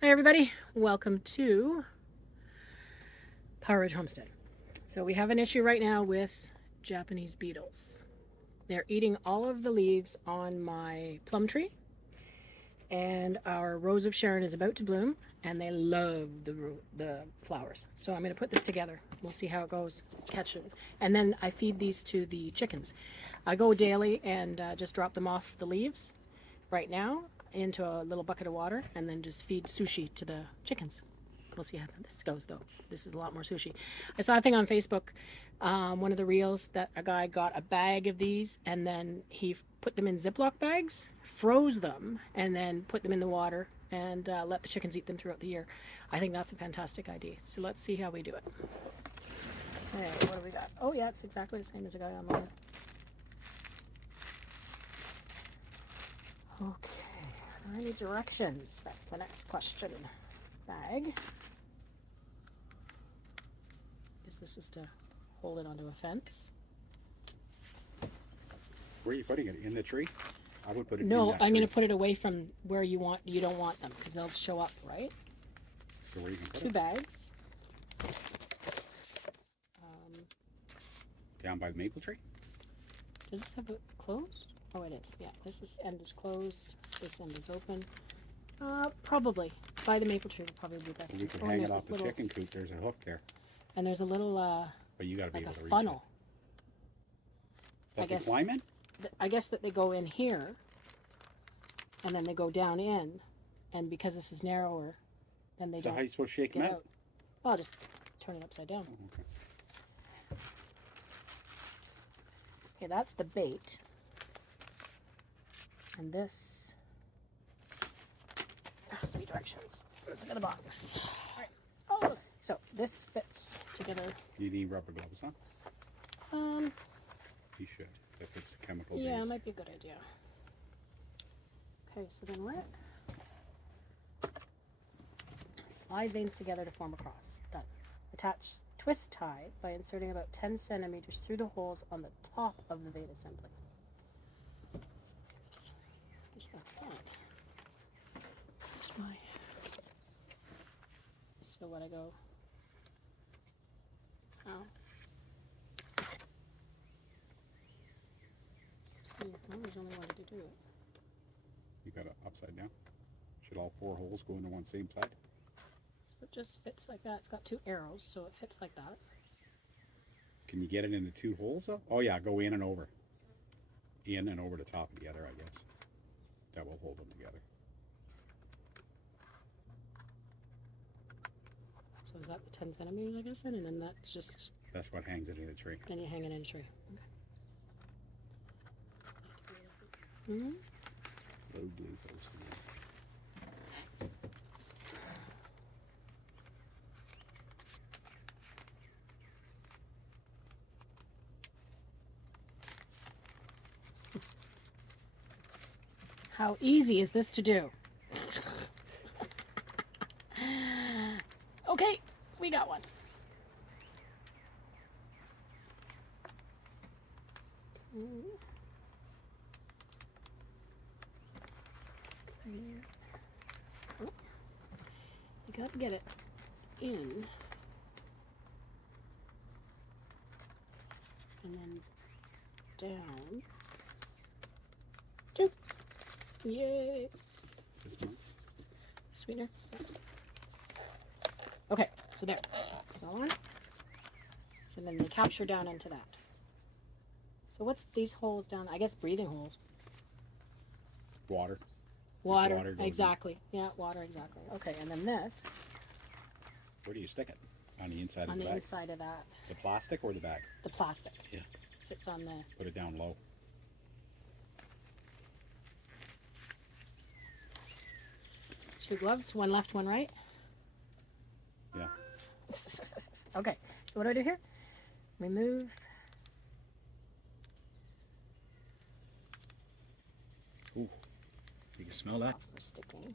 Hi everybody, welcome to Power Ridge Homestead. So we have an issue right now with Japanese beetles. They're eating all of the leaves on my plum tree, and our rose of Sharon is about to bloom, and they love the flowers. So I'm going to put this together. We'll see how it goes. Catch it, and then I feed these to the chickens. I go daily and just drop them off the leaves right now into a little bucket of water, and then just feed sushi to the chickens. We'll see how this goes, though. This is a lot more sushi. I saw a thing on Facebook, one of the reels, that a guy got a bag of these and then he put them in Ziploc bags, froze them, and then put them in the water and let the chickens eat them throughout the year. I think that's a fantastic idea. So let's see how we do it. Okay, what do we got? Oh, yeah, it's exactly the same as the guy online. Okay, any directions? That's the next question. Bag. This is to hold it onto a fence. Where are you putting it? In the tree? I would put it in No, that I'm tree. going to put it away from where you don't want them, because they'll show up, right? So where you can put Two it? bags. Down by the maple tree? Does this have it closed? Oh, it is. Yeah, end is closed. This end is open. Probably. By the maple tree would probably be best. Well, we could and hang it there's off this the little, chicken coop. There's a hook there. and there's a little, But you got to be like able a to reach funnel. it. I guess. Climb in? I guess that they go in here, and then they go down in, and because this is narrower, then they So don't how are you supposed to shake them get out? out. Well, I'll just turn it upside down. Oh, okay. Okay, that's the bait. And this, sweet directions. This is in a box. All right. Oh, so this fits together. You need rubber gloves, huh? You should. If it's chemical Yeah, based. it might be a good idea. Okay, so then what? Slide veins together to form a cross. Done. Attach twist tie by inserting about 10 centimeters through the holes on the top of the vein assembly. Just that's that. Here's my. So what I go. Oh. No, there's only one to do it. You got it upside down. Should all 4 holes go into one same side? So it just fits like that. It's got 2 arrows, so it fits like that. Can you get it into 2 holes though? Oh yeah, go in and over. In and over the top of the other, I guess. That will hold them together. So is that the 10 centimeters, I guess, then? And then that's just... That's what hangs it in the tree. Then you hang it in a tree. Okay. Mm-hmm. Low glue post again. How easy is this to do? Okay, we got one. Oh, you gotta get it in. And then down. 2. Yay! Is this one? Sweetener. Okay, so there. So on. So then they capture down into that. So what's these holes down? I guess breathing holes. Water. Water, Water goes in. exactly. Yeah, water, exactly. Okay, and then this Where do you stick it? On the inside on of the the bag? inside of that, The plastic or the bag? the plastic. Yeah. Sits on the. Put it down low. Two gloves, one left, one right. Yeah. Okay, so what do I do here? Remove. Ooh. You can smell that. For sticking.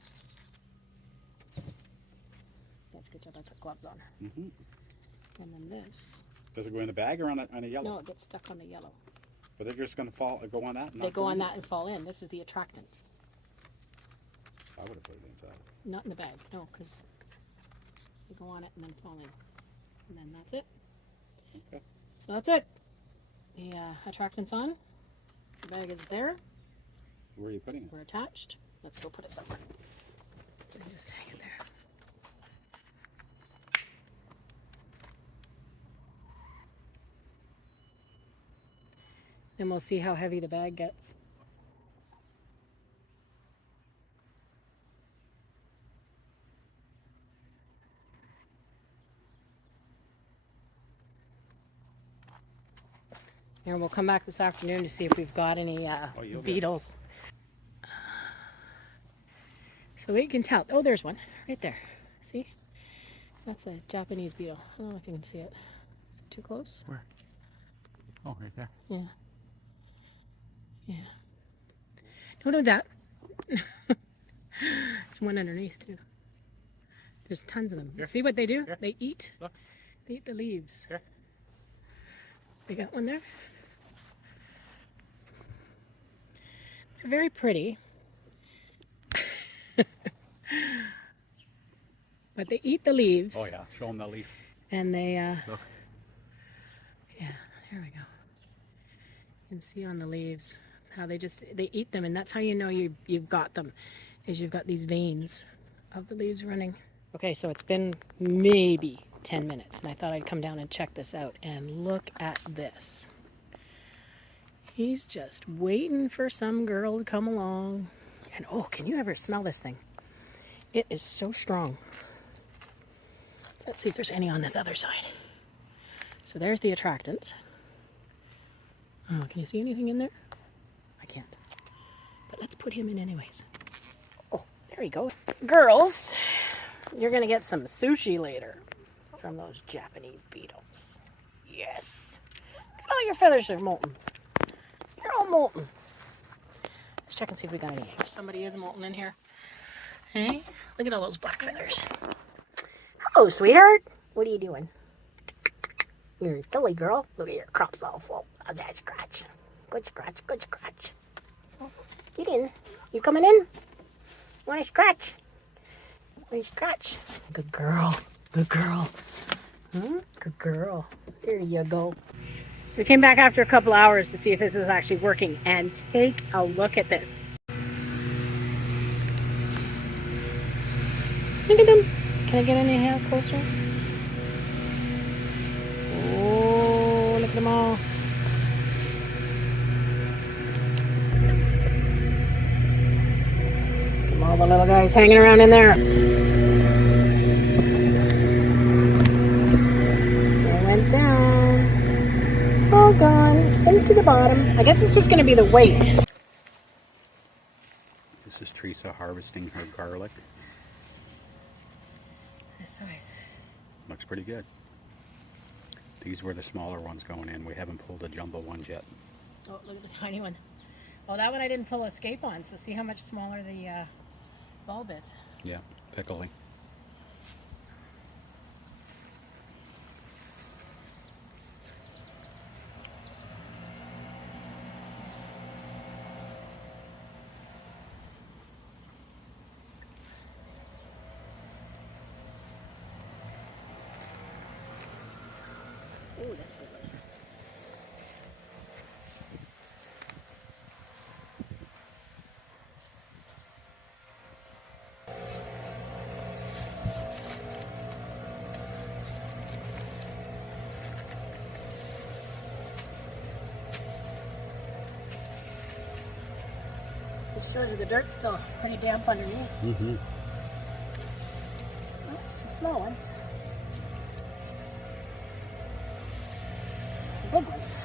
That's a good job I put gloves on. Mm-hmm. And then this. Does it go in the bag or on a yellow? No, it gets stuck on the yellow. But they're just going to go on that? And They not go on in? that and fall in. This is the attractant. I would have put it inside. Not in the bag, no, because you go on it and then fall in. And then that's it. Okay. So that's it. The attractant's on. The bag is there. Where are you putting it? We're attached. Let's go put it somewhere. And just hang it there. Then we'll see how heavy the bag gets. And we'll come back this afternoon to see if we've got any beetles. So we can tell. Oh, there's one right there. See? That's a Japanese beetle. I don't know if you can see it. Is it too close? Where? Oh, right there. Yeah. Yeah. Don't do that. There's one underneath too. There's tons of them. Here. See what they do? Here. They eat. Look. They eat the leaves. Here. We got one there. They're very pretty. But they eat the leaves. Oh yeah, show them the leaf. And they, Look. yeah, there we go. You can see on the leaves how they eat them, and that's how you know you've got them, is you've got these veins of the leaves running. Okay, so it's been maybe 10 minutes, and I thought I'd come down and check this out, and look at this. He's just waiting for some girl to come along. And oh, can you ever smell this thing? It is so strong. Let's see if there's any on this other side. So there's the attractant. Oh, can you see anything in there? I can't. But let's put him in anyways. Oh, there we go. Girls, you're gonna get some sushi later from those Japanese beetles. Yes. Look at all your feathers are molten. You're all molten. Let's check and see if we got any eggs. Somebody is molten in here. Hey, look at all those black feathers. Hello, sweetheart. What are you doing? You're a silly girl. Look at your crop's all full. How's that scratch? Good scratch, good scratch. Get in. You coming in? Want to scratch? Want to scratch? Good girl. Good girl. Hmm? Good girl. There you go. So we came back after a couple hours to see if this is actually working, and take a look at this. Look at them. Can I get any hair closer? Oh, look at them all. Look at all the little guys hanging around in there. They went down. All gone. Into the bottom. I guess it's just going to be the weight. This is Teresa harvesting her garlic. This size. Looks pretty good. These were the smaller ones going in. We haven't pulled the jumbo ones yet. Oh, look at the tiny one. Oh, that one I didn't pull escape on, so see how much smaller the bulb is. Yeah, pickling. Oh, that's good. It shows you the dirt's still pretty damp underneath. Mm-hmm. Oh, some small ones. Some big ones.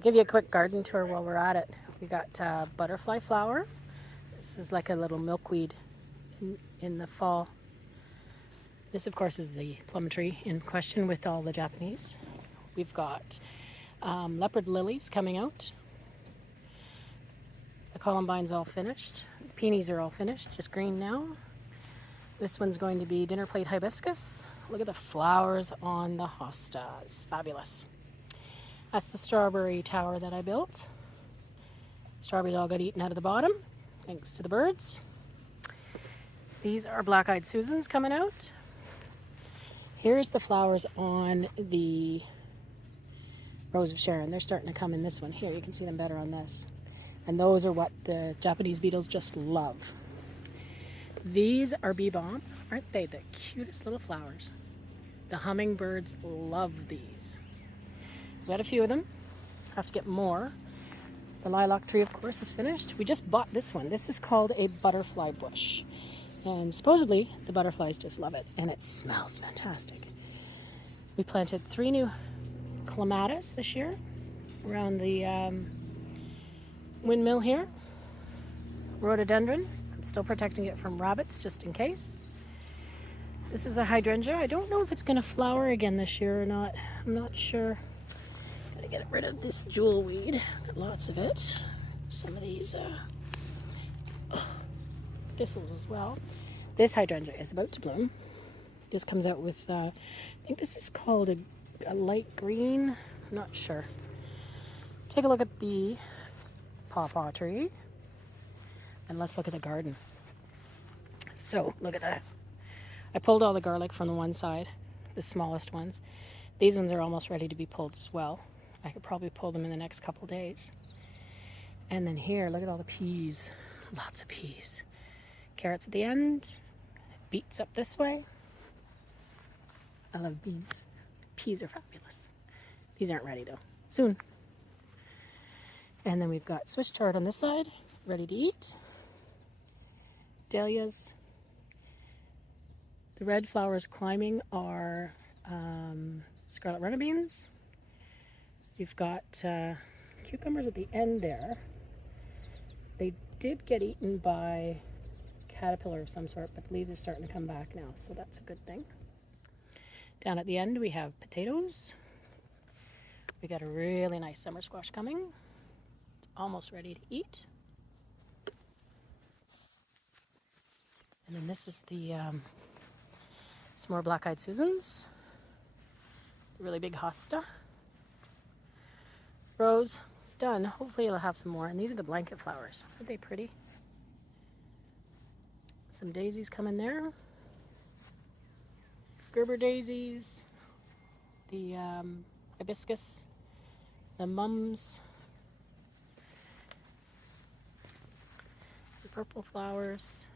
I'll give you a quick garden tour while we're at it. We got butterfly flower. This is like a little milkweed in the fall. This, of course, is the plum tree in question with all the Japanese. We've got leopard lilies coming out. The columbine's all finished. Peonies are all finished, just green now. This one's going to be dinner plate hibiscus. Look at the flowers on the hostas. Fabulous. That's the strawberry tower that I built. Strawberries all got eaten out of the bottom, thanks to the birds. These are black-eyed Susans coming out. Here's the flowers on the Rose of Sharon. They're starting to come in this one. Here, you can see them better on this. And those are what the Japanese beetles just love. These are bee balm. Aren't they the cutest little flowers? The hummingbirds love these. We've got a few of them. Have to get more. The lilac tree, of course, is finished. We just bought this one. This is called a butterfly bush. And supposedly, the butterflies just love it. And it smells fantastic. We planted 3 new clematis this year around the windmill here. Rhododendron. I'm still protecting it from rabbits just in case. This is a hydrangea. I don't know if it's going to flower again this year or not. I'm not sure. Gotta get rid of this jewel weed. Got lots of it. Some of these thistles as well. This hydrangea is about to bloom. This comes out with, I think this is called a light green. I'm not sure. Take a look at the pawpaw tree. And let's look at the garden. So, look at that. I pulled all the garlic from the one side, the smallest ones. These ones are almost ready to be pulled as well. I could probably pull them in the next couple days. And then here, look at all the peas. Lots of peas. Carrots at the end. Beets up this way. I love beans. Peas are fabulous. These aren't ready though. Soon. And then we've got Swiss chard on this side, ready to eat. Dahlias. The red flowers climbing are scarlet runner beans. You've got cucumbers at the end there. They did get eaten by caterpillar of some sort, but the leaves are starting to come back now, so that's a good thing. Down at the end we have potatoes. We got a really nice summer squash coming. It's almost ready to eat. And then this is the some more black-eyed Susans. Really big hosta. Rose, it's done. Hopefully it'll have some more. And these are the blanket flowers. Aren't they pretty? Some daisies coming there. Gerber daisies. The hibiscus. The mums. The purple flowers.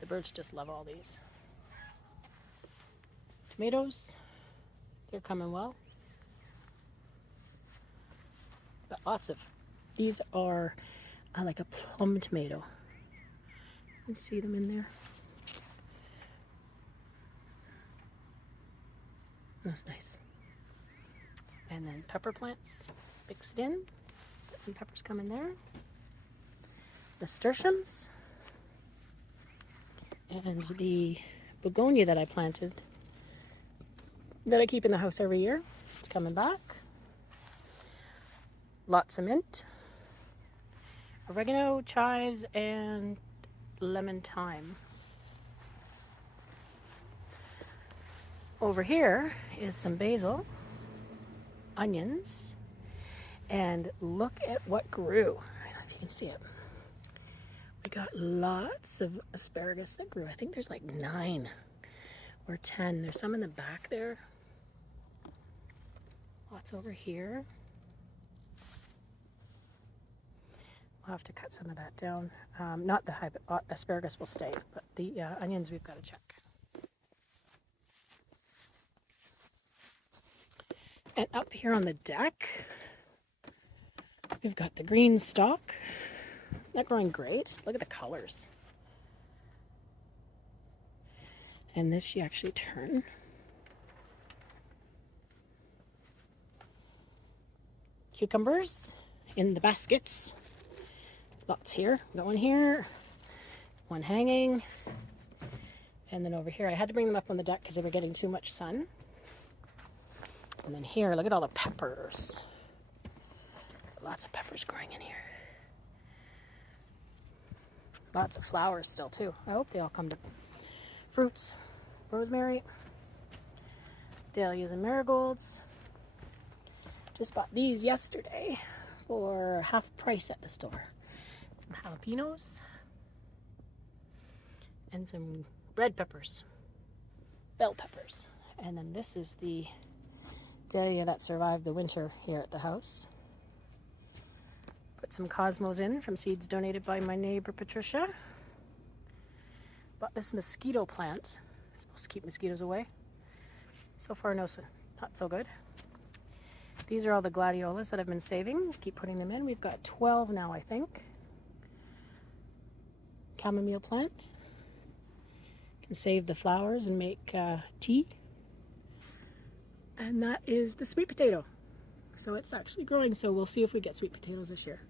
The birds just love all these. Tomatoes. They're coming well. Got lots of. These are like a plum tomato. You can see them in there. That's nice. And then pepper plants mixed in. Got some peppers coming there. Nasturtiums. And the begonia that I planted, that I keep in the house every year, it's coming back. Lots of mint, oregano, chives, and lemon thyme. Over here is some basil, onions, and look at what grew. I don't know if you can see it. We got lots of asparagus that grew. I think there's like 9 or 10. There's some in the back there. Lots over here. We'll have to cut some of that down. Not the asparagus will stay, but the onions we've got to check. And up here on the deck, we've got the green stalk. Not growing great. Look at the colors. And this you actually turn. cucumbers in the baskets. Lots here. Got one here, one hanging, and then over here I had to bring them up on the deck because they were getting too much sun. And then here, look at all the peppers. Lots of peppers growing in here. Lots of flowers still too. I hope they all come to fruits. Rosemary, dahlias and marigolds. Just bought these yesterday for half price at the store. Some jalapenos and some red peppers, bell peppers. And then this is the dahlia that survived the winter here at the house. Put some cosmos in from seeds donated by my neighbor Patricia. Bought this mosquito plant. It's supposed to keep mosquitoes away. So far, not so good. These are all the gladiolas that I've been saving. Keep putting them in. We've got 12 now, I think. Chamomile plant. Can save the flowers and make tea. And that is the sweet potato. So it's actually growing, so we'll see if we get sweet potatoes this year.